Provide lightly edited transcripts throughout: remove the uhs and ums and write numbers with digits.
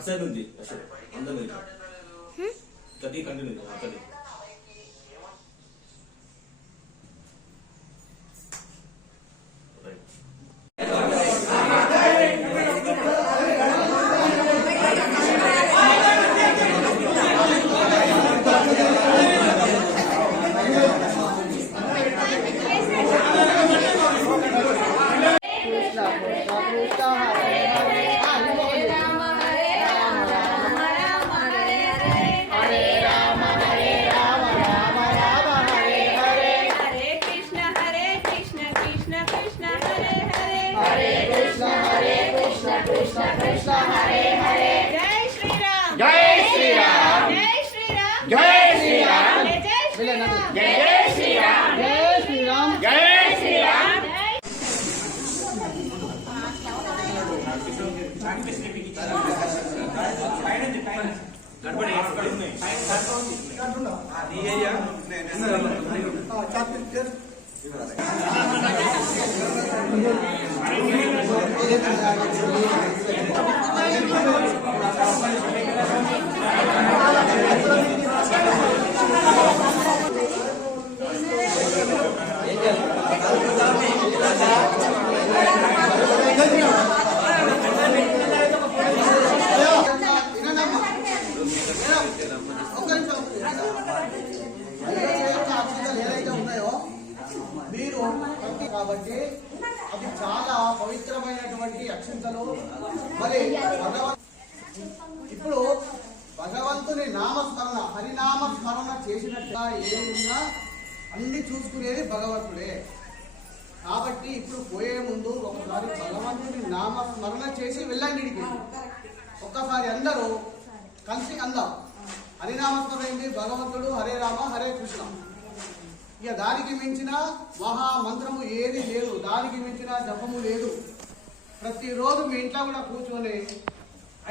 అసలు ఉంది అసలు అందరూ తది కంటిన్యూ తది Krishna Krishna Hare Hare Jai Shri Ram Jai Shri Ram Jai Shri Ram Jai Shri Ram Jai Shri Ram Jai Shri Ram Jai Shri Ram Jai Shri Ram కాబట్టి అది చాలా పవిత్రమైనటువంటి అక్షంతలు. మరి ఇప్పుడు భగవంతుని నామస్మరణ హరినామ స్మరణ చేసినట్టుగా ఏమున్నా అన్ని చూసుకునేది భగవంతుడే. కాబట్టి ఇప్పుడు పోయే ముందు ఒకసారి భగవంతుని నామస్మరణ చేసి వెళ్ళండి. ఒక్కసారి అందరూ కలిసి అందాం. హరినామస్మరణ ఏంటి? భగవంతుడు హరే రామ హరే కృష్ణ. ఇక దానికి మించిన మహామంత్రము ఏది లేదు, దానికి మించిన జపము లేదు. ప్రతిరోజు మీ ఇంట్లో కూడా కూర్చొని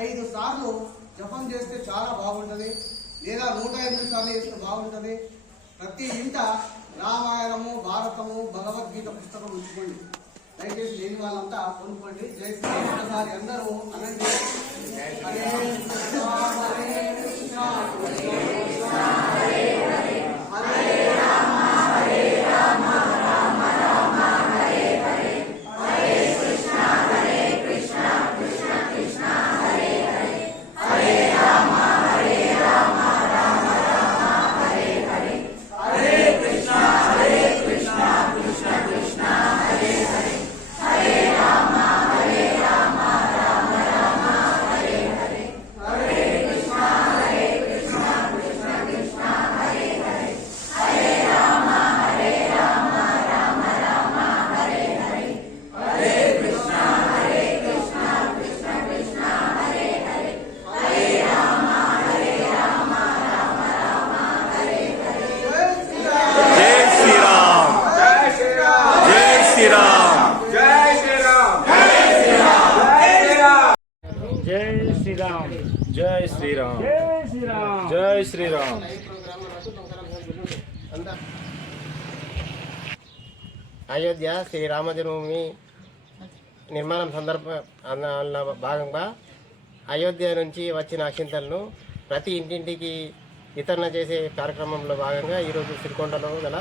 5 సార్లు జపం చేస్తే చాలా బాగుంటుంది, లేదా 108 సార్లు చేస్తే బాగుంటుంది. ప్రతి ఇంట రామాయణము భారతము భగవద్గీత పుస్తకం ఉంచుకోండి. దయచేసి లేని వాళ్ళంతా కొనుక్కోండి. ఒకసారి అందరూ అనండి. హరే కృష్ణ హరే కృష్ణ కృష్ణ కృష్ణ హరే హరే హరే రామ హరే రామ రామ రామ హరే హరే హరే కృష్ణ హరే కృష్ణ కృష్ణ కృష్ణ హరే హరే హరే రామ హరే రామ రామ రామ హరే హరే హరే కృష్ణ హరే కృష్ణ కృష్ణ కృష్ణ హరే హరే హరే రామ హరే రామ రామ రామ హరే హరే హరే కృష్ణ హరే కృష్ణ కృష్ణ కృష్ణ హరే హరే హరే రామ హరే రామ రామ రామ హరే హరే హరే కృష్ణ హరే కృష్ణ కృష్ణ కృష్ణ హరే హరే హరే రామ హరే రామ రామ రామ హరే హరే. జై శ్రీరామ్ జై శ్రీరామ్ జై శ్రీరామ్ జై శ్రీరామ్ జై శ్రీరామ్ జై శ్రీరామ్ జై శ్రీరామ్. అయోధ్య శ్రీరామ జన్మభూమి నిర్మాణం భాగంగా అయోధ్య నుంచి వచ్చిన అక్షింతలను ప్రతి ఇంటింటికి వితరణ చేసే కార్యక్రమంలో భాగంగా ఈరోజు సిరికొండలో గల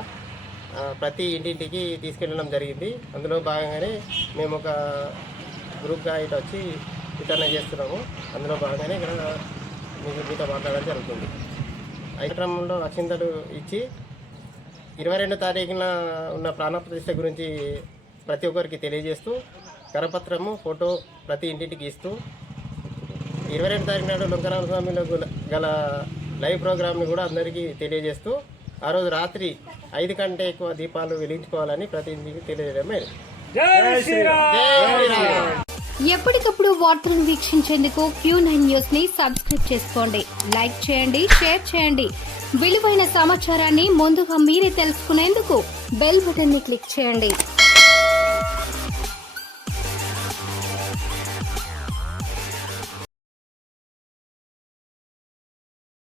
ప్రతి ఇంటింటికి తీసుకెళ్ళడం జరిగింది. అందులో భాగంగానే మేము ఒక గ్రూప్గా ఇటు వచ్చి వితరణ చేస్తున్నాము. అందులో భాగంగానే ఇక్కడ మీతో మాట్లాడడం జరుగుతుంది. కార్యక్రమంలో అక్షింతలు ఇచ్చి 22 తారీఖున ఉన్న ప్రాణప్రతిష్ఠ గురించి ప్రతి ఒక్కరికి తెలియజేస్తూ కరపత్రము ఫోటో ప్రతి ఇంటింటికి ఇస్తూ 22 తారీఖు నాడు లొంకరామ స్వామిలో గల లైవ్ ప్రోగ్రామ్ని కూడా అందరికీ తెలియజేస్తూ ఆ రోజు రాత్రి 5 కంటే ఎక్కువ దీపాలు వెలిగించుకోవాలని ప్రతి ఇంటికి తెలియజేయడమే. ఎప్పటికప్పుడు వార్తలను వీక్షించేందుకు Q9 న్యూస్ ని సబ్స్క్రైబ్ చేసుకోండి, లైక్ చేయండి, షేర్ చేయండి. విలువైన సమాచారాన్ని ముందుగా మీరే తెలుసుకునేందుకు బెల్ బటన్ ని క్లిక్ చేయండి.